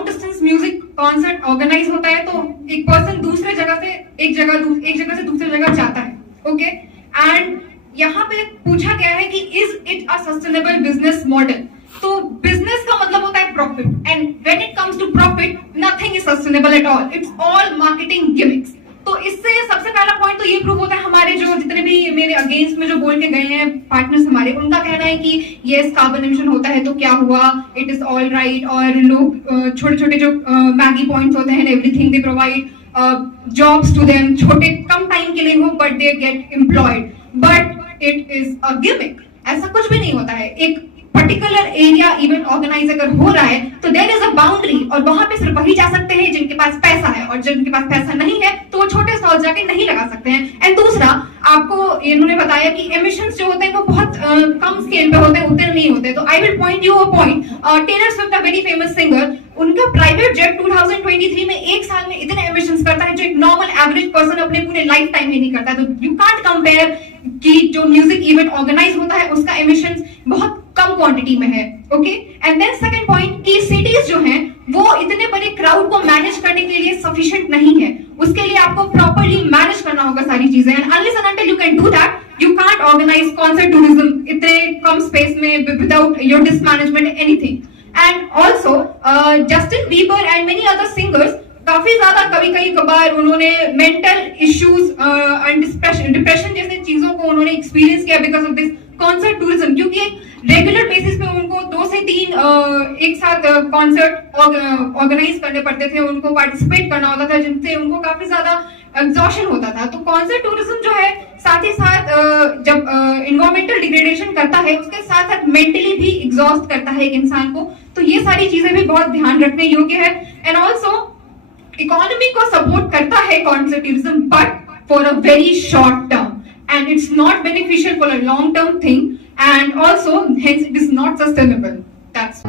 Long distance music concert organise होता है तो एक पर्सन दूसरे जगह से एक जगह से दूसरी जगह जाता है, ओके। एंड यहाँ पे पूछा गया है कि is it a sustainable business model. तो बिजनेस का मतलब होता है profit, and when it comes to profit nothing is sustainable at all, it's all marketing gimmicks. तो इससे सबसे पहला पॉइंट तो ये प्रूव होता है, हमारे जो जितने भी मेरे अगेंस्ट में जो बोल के गए हैं पार्टनर्स हमारे, उनका कहना है कि यस कार्बन एमिशन होता है तो क्या हुआ, इट इज ऑल राइट। और लोग छोटे छोटे जो मैगी पॉइंट्स होते हैं, everything they provide jobs to them, छोटे कम टाइम के लिए हो but they get employed, but it is a gimmick. ऐसा कुछ भी नहीं होता है। एक पर्टिकुलर एरिया इवेंट ऑर्गेनाइज अगर हो रहा है तो देयर इज अ बाउंड्री, और वहां पे सिर्फ वही जा सकते हैं जिनके पास पैसा है, और जिनके पास पैसा नहीं है तो वो छोटे स्टॉल जाके नहीं लगा सकते हैं। एंड दूसरा, आपको इन्होंने बताया कि एमिशंस जो होते हैं वो बहुत कम स्केल पे होते हैं, उतने नहीं होते। तो I will point you a point, Taylor Swift a very famous singer, उनका प्राइवेट जेट 2023 में एक साल में इतने एमिशंस करता है जो एक नॉर्मल एवरेज पर्सन अपने पूरे लाइफ टाइम में नहीं करता। तो यू कांट कंपेयर कि जो म्यूजिक इवेंट ऑर्गेनाइज होता है उसका एमिशंस बहुत कम क्वांटिटी में है, okay. And then second point कि सिटीज जो हैं वो इतने बड़े क्राउड को मैनेज करने के लिए सफिशिएंट नहीं है, उसके लिए आपको प्रॉपर्ली मैनेज करना होगा सारी चीजें। And unless and until you can do that you can't organise concert tourism इतने कम स्पेस में without your dismanagement anything. And also Justin Bieber and many other singers काफी ज्यादा कभी कभार उन्होंने मेंटल इश्यूज एंड डिप्रेशन जैसे चीजों को उन्होंने एक्सपीरियंस किया because of this concert tourism, क्योंकि एक रेगुलर बेसिस पे उनको 2 से 3 एक साथ कॉन्सर्ट ऑर्गेनाइज करने पड़ते थे, उनको पार्टिसिपेट करना होता था, जिनसे उनको काफी ज्यादा एग्जॉशन होता था। तो कॉन्सर्ट टूरिज्म जो है साथ ही साथ जब एनवायरमेंटल डिग्रेडेशन करता है उसके साथ साथ मेंटली भी एग्जॉस्ट करता है एक इंसान को। तो ये सारी चीजें भी बहुत ध्यान रखने योग्य है। एंड ऑल्सो इकोनॉमी को सपोर्ट करता है concert tourism, but for a very short term, and it's not beneficial for a long term thing, and also hence it is not sustainable. That's